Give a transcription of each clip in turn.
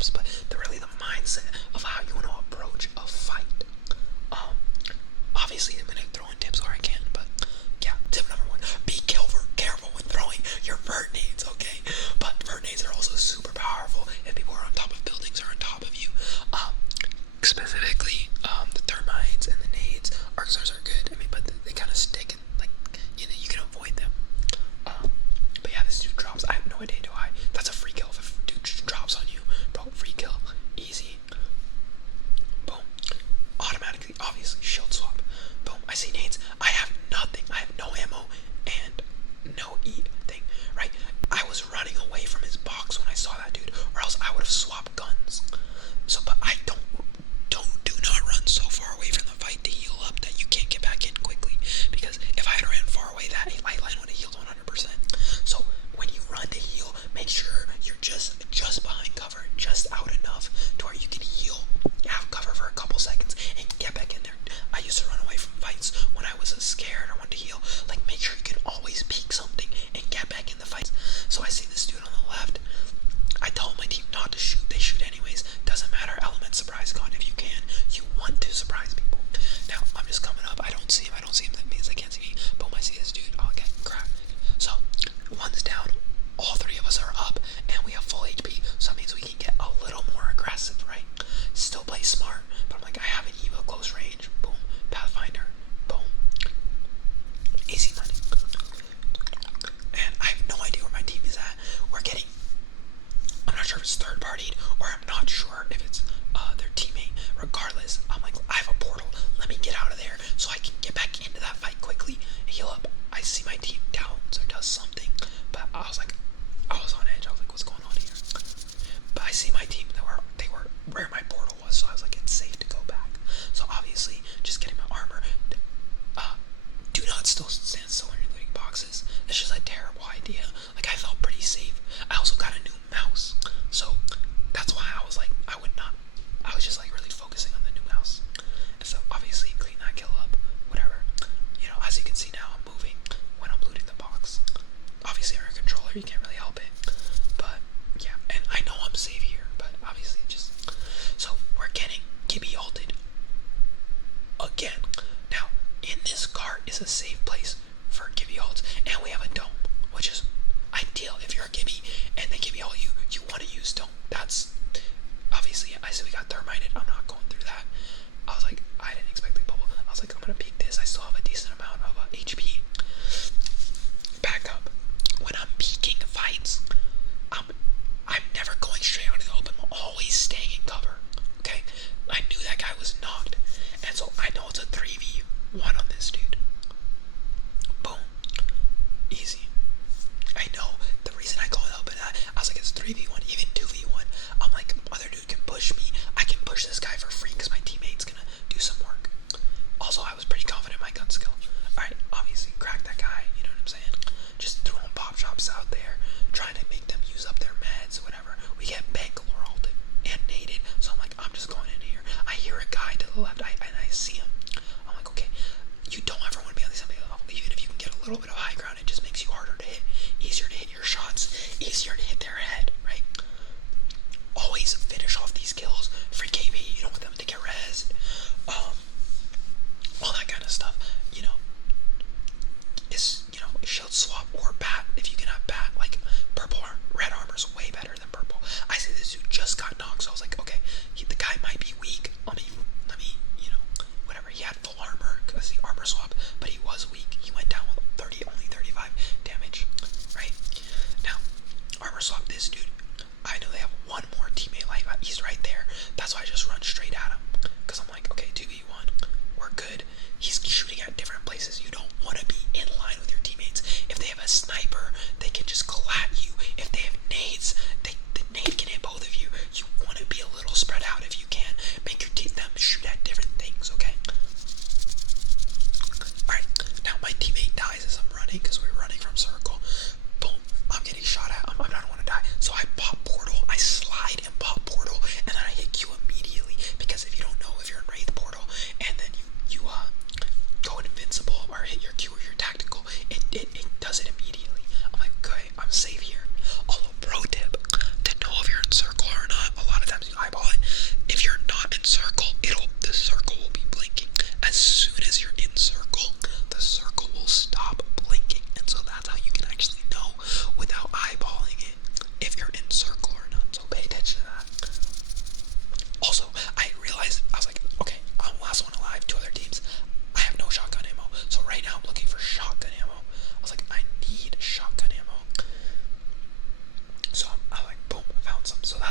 tips, but really the mindset of how you want to approach a fight. Obviously I'm gonna throw in tips where I can, but yeah, tip number one, be careful when throwing your vert nades, okay? But vert nades are also super powerful if people are on top of buildings or on top of you. Specifically, the thermites and the nades, arc stars are good. I mean, but they kind of stick and like, you know, you can avoid them. But yeah, this dude drops. I have no idea why. That's a free kill if a dude just drops on you, bro. Free kill, easy. Boom. Automatically, obviously, shield swap. Boom. I see nades. I have nothing. I have no ammo and no E thing. Right? I was running away from his box when I saw that dude, or else I would have swapped guns. So, but I do not run so far away from the fight to heal up that you can't get back in quickly. Because if I had ran far away, that light line would have healed 100%. So when you run to heal, make sure you're just behind cover, just out enough to where you can heal, have cover for a couple seconds, and get back in there. I used to run away from fights when I was scared or wanted to heal. Like, make sure you can always peek something and get back in the fights. So I see this dude on the left. I told my team not to shoot. They shoot anyways. Doesn't matter. Element surprise con if you can. You want to surprise people. Now I'm just coming up. I don't see him. That means I can't see me. Boom, I see this dude. I'll get cracked. So one's down. All three of us are up, and we have full HP. So that means we can get a little more aggressive, right? Still play smart, but I'm like, I have an Evo close range. Boom, Pathfinder. Boom, easy money. And I have no idea where my team is at. We're getting, I'm not sure if it's third partied or I'm not sure if it's their teammate. Regardless, I'm like, I have a portal. Let me get out of there so I can get back into that fight quickly and heal up. I see my team down, so it does something. But I was like, I was on edge. I was like, what's going on here? But I see my team. They were where my portal was, so I was like, it's safe to go back. So obviously, just getting my armor. Do not stand still when you're looting boxes. It's just a terrible idea. Like, I felt pretty safe. I also got a new mouse, so that's why I was like, I was just like really focusing on the new mouse. And so obviously clean that kill up, whatever. You know, as you can see now, I'm moving when I'm looting the box. Obviously I'm a controller, you can't really help it. But yeah, and I know I'm safe here, but obviously just, so we're getting Gibby ulted again. Now, in this cart is a safe place for Gibby ults, and we have a dome, which is ideal if you're a Gibby and they Gibby ult you. You want to use dome. That's obviously, I said we got thermited. I'm not going through that. I was like, I didn't expect the bubble. I was like, I'm gonna peek this. I still have a decent amount of HP. Back up. When I'm peeking fights, I'm never going straight out of the open. I'm always staying in cover. Okay? I knew that guy was knocked, and so I know it's a 3v1 on this dude. Boom. Easy. I know the reason I called up that, I was like, it's 3v1, even 2v1. I'm like, other dude can push me. I can push this guy for free because my teammate's gonna do some work. Also, I was pretty confident in my gun skill. Alright, obviously, crack that guy, you know what I'm saying? Just throwing pop shops out there, trying to make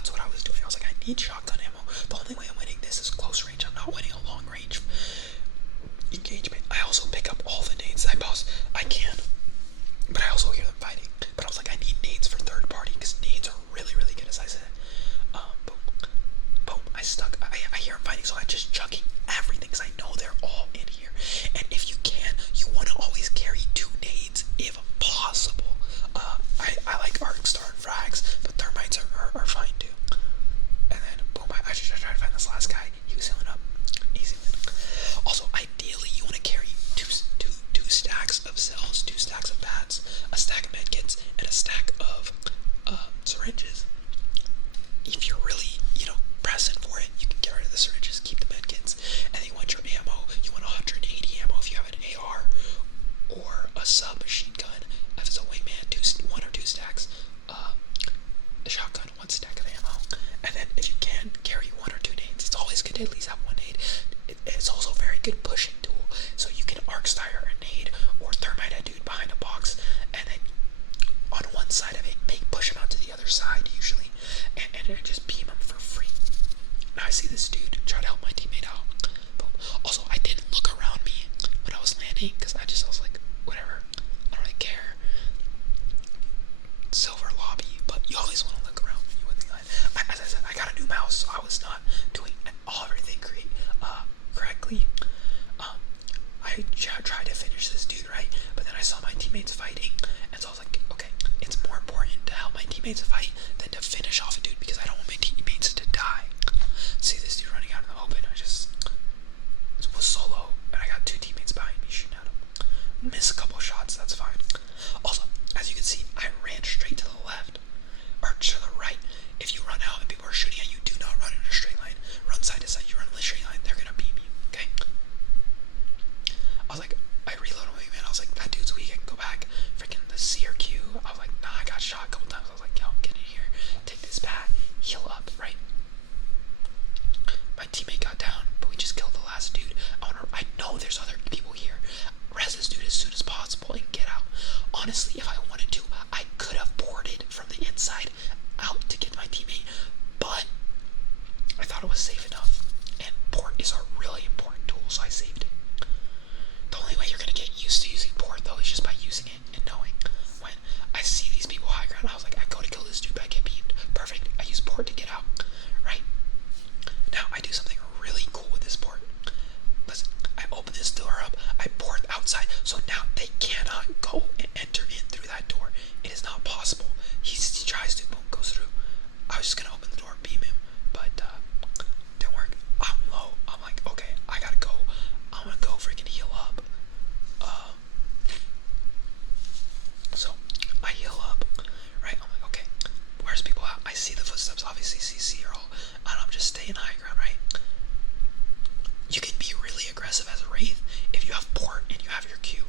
that's what I was doing. I was like, I need shotgun ammo. The only way I'm winning this is close range. I'm not winning a long range engagement. I also pick up all the nades I can, but I also hear them fighting. But I was like, I need nades for third party because nades are really, really good, as I said. Boom, boom. I stuck. I hear them fighting, so I'm just chucking everything because I know they're all in here. And if you can, you want to always carry 2 nades if possible. I like arc star and frags, but thermites are fine too. And then boom, I just tried to find this last guy. He was healing up. Easy win. Also, ideally, you want to carry two stacks of cells, 2 stacks of bats, a stack of medkits, and a stack of syringes. If you're really, pressing for it, you can get rid of the syringes, keep the medkits, and then you want your ammo. You want 180 ammo if you have an AR or a submachine gun. If it's a wingman, 1 or 2 stacks. The shotgun, 1 stack of ammo, and then if you can, carry 1 or 2 nades. It's always good to at least have 1 nade. It's also a very good pushing tool, so you can arc star a nade or thermite a dude behind a box, and then on one side of it, push him out to the other side usually, and then just beam him for free. Now I see this dude try to help my teammate out. Boom. Also, I didn't look around me when I was landing because I was like, whatever, I don't really care. Silver lobby, but you always want to look around when you win the line. As I said, I got a new mouse, so I was not doing everything correctly. I tried to finish this dude, right? But then I saw my teammates fighting, and so I was like, okay, it's more important to help my teammates fight than to finish off a dude because I don't want my teammates to die. See this dude running out in the open, I just was solo, and I got 2 teammates behind me shooting at him. Miss a couple shots, that's fine. Also, as you can see, I ran straight to the left, or to the right. If you run out and people are shooting at you, do not run in a straight line. Run side to side. You run in a straight line, they're gonna beam you, okay? I was like, I reloaded my man. I was like, that dude's weak. I can go back. Freaking the CRQ. I was like, nah, I got shot a couple times. I was like, yo, get in here. Take this bat. Heal up, right? My teammate got down, but we just killed the last dude. I know there's other people here. Res this dude as soon as possible and get out. Honestly, if I wanted to, I could have ported from the inside out to get my teammate, but I thought it was safe enough. And port is a really important tool, so I saved it. The only way you're gonna get used to using port though is just by using it and knowing when I see these people high ground. I was like, I go to kill this dude, but I get beamed. Perfect. I use port to get out. Right now, I do something really cool with this port. Listen, I open this door up. I port outside, so now they cannot go and enter in through that door. It is not possible. He tries to, boom, goes through. I was just gonna open the door, beam him, but didn't work. I'm low. I'm like, okay, I gotta go. I'm gonna go freaking heal up. So I heal up, right? I'm like, okay, where's people at? I see the footsteps, obviously CC are all, and I'm just staying high ground, right? You can be really aggressive as a Wraith if you have port and you have your Q,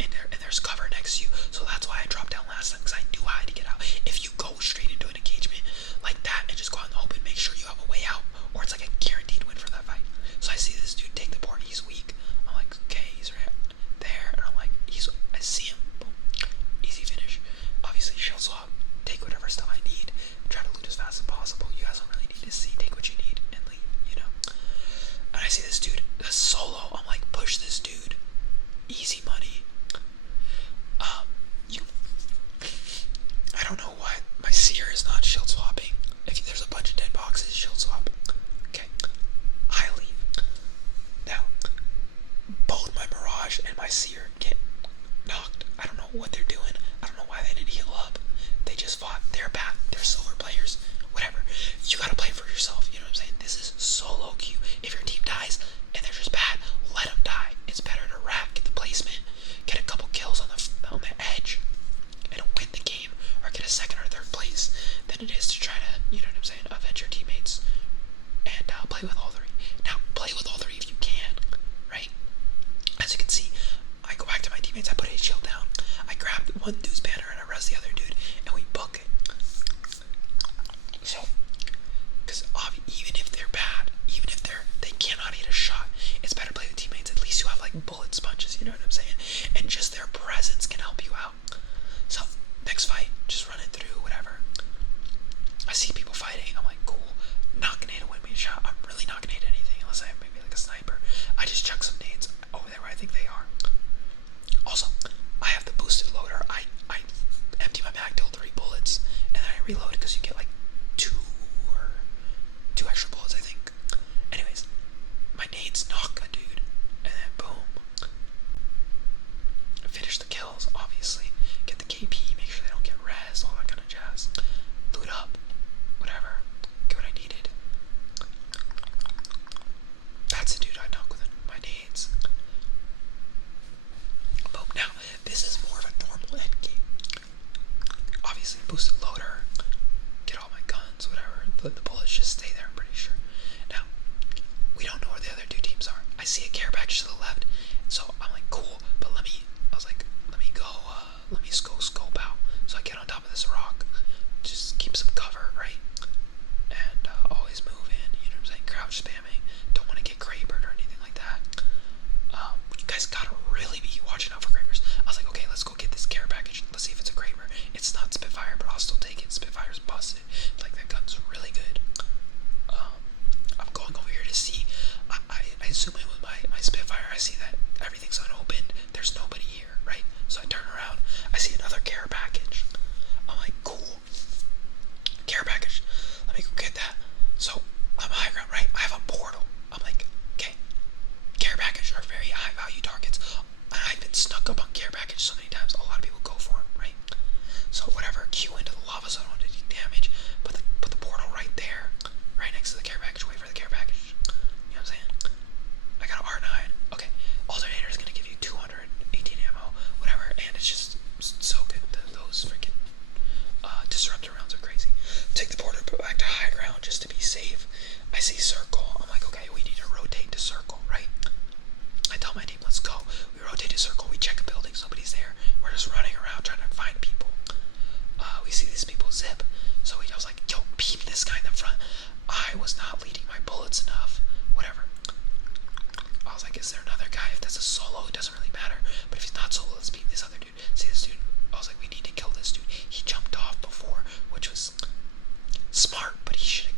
and there's cover next to you. So that's why I dropped down last time, because I knew how to get out. If you go straight into an engagement like that and just go out in the open, make sure you have a way out, or it's like a guaranteed win for that fight. So I see this dude take the port, he's weak. I'm like, okay, he's right there, and I'm like, I see him, boom, easy finish. Obviously shield swap, take whatever stuff I need, try to loot as fast as possible. You guys don't really need to see, take what you need and leave, And I see this dude, a solo, I'm like, push this dude, easy money. I don't know why my seer is not shield swapping. If there's a bunch of dead boxes, shield swap. Okay, I leave. Now, both my Mirage and my seer get knocked. I don't know what they're doing. I don't know why they didn't heal up. They just fought. They're bad. They're silver players. Whatever. You gotta play for yourself. You know what I'm saying? This is solo queue. If your team dies and they're just bad, let them die. It's better to rack, get the placement, just to be safe. I see circle. I'm like, okay, we need to rotate to circle, right? I tell my team, let's go. We rotate to circle. We check a building. Nobody's there. We're just running around trying to find people. We see these people zip. So I was like, yo, beam this guy in the front. I was not leading my bullets enough. Whatever. I was like, is there another guy? If that's a solo, it doesn't really matter. But if he's not solo, let's beam this other dude. See this dude? I was like, we need to kill this dude. He jumped off before, which was smart, but he should have